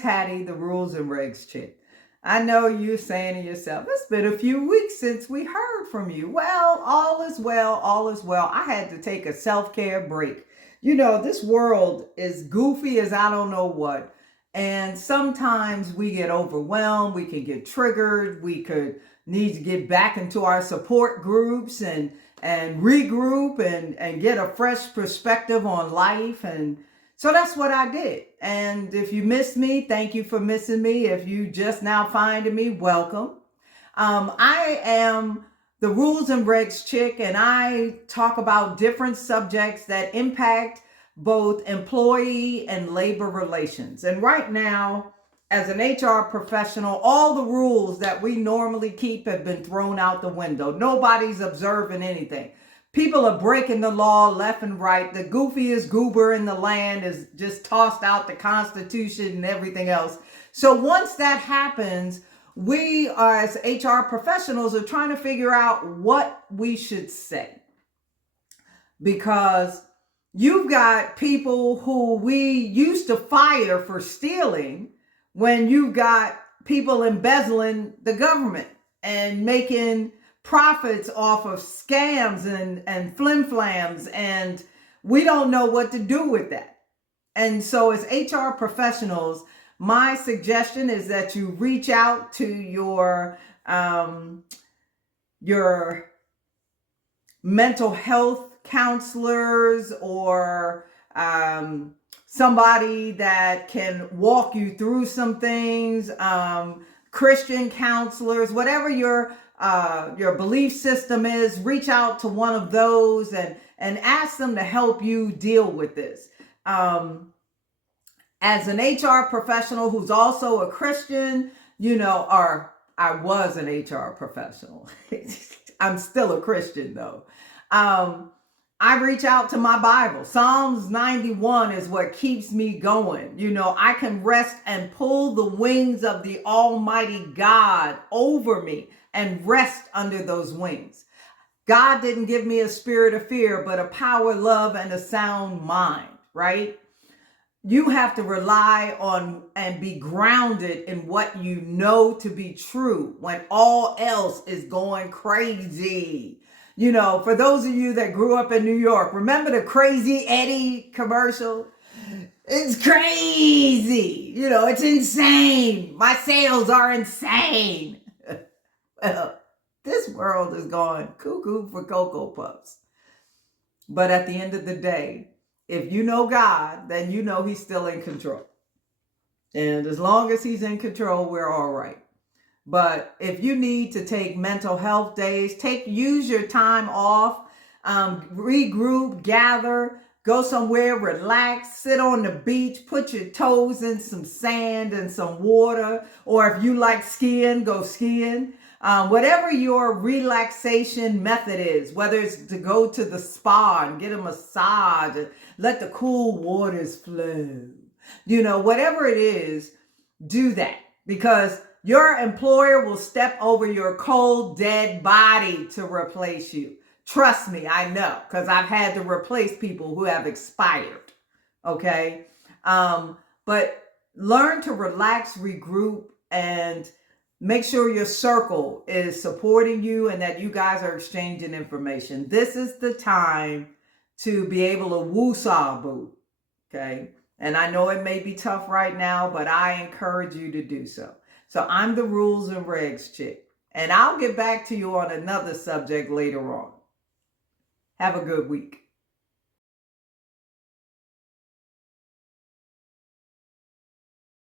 Hattie, the Rules and Regs Chick. I know you're saying to yourself, it's been a few weeks since we heard from you. Well, all is well, all is well. I had to take a self-care break. This world is goofy as I don't know what. And sometimes we get overwhelmed, we can get triggered, we could need to get back into our support groups and regroup and get a fresh perspective on life. And so that's what I did. And if you missed me, thank you for missing me. If you just now finding me, welcome. I am the Rules and Regs Chick, and I talk about different subjects that impact both employee and labor relations. And right now, as an HR professional, all the rules that we normally keep have been thrown out the window. Nobody's observing anything. People are breaking the law left and right. The goofiest goober in the land is just tossed out the Constitution and everything else. So once that happens, we are, as HR professionals, are trying to figure out what we should say. Because you've got people who we used to fire for stealing when you've got people embezzling the government and making profits off of scams and flim-flams, and we don't know what to do with that. And so as HR professionals, my suggestion is that you reach out to your mental health counselors or somebody that can walk you through some things, Christian counselors, whatever your belief system is. Reach out to one of those and ask them to help you deal with this. As an HR professional who's also a Christian, or I was an HR professional. I'm still a Christian though. I reach out to my Bible. Psalms 91 is what keeps me going. I can rest and pull the wings of the Almighty God over me and rest under those wings. God didn't give me a spirit of fear, but a power, love, and a sound mind, right? You have to rely on and be grounded in what you know to be true when all else is going crazy. For those of you that grew up in New York, remember the Crazy Eddie commercial? It's crazy. It's insane. My sales are insane. Well, this world is going cuckoo for Cocoa Puffs. But at the end of the day, if you know God, then you know he's still in control. And as long as he's in control, we're all right. But if you need to take mental health days, use your time off, regroup, gather, go somewhere, relax, sit on the beach, put your toes in some sand and some water. Or if you like skiing, go skiing. Whatever your relaxation method is, whether it's to go to the spa and get a massage and let the cool waters flow, whatever it is, do that, because your employer will step over your cold, dead body to replace you. Trust me, I know, because I've had to replace people who have expired. Okay? But learn to relax, regroup, and make sure your circle is supporting you and that you guys are exchanging information. This is the time to be able to woo-saw boo. Okay? And I know it may be tough right now, but I encourage you to do so. So I'm the Rules and Regs Chick, and I'll get back to you on another subject later on. Have a good week.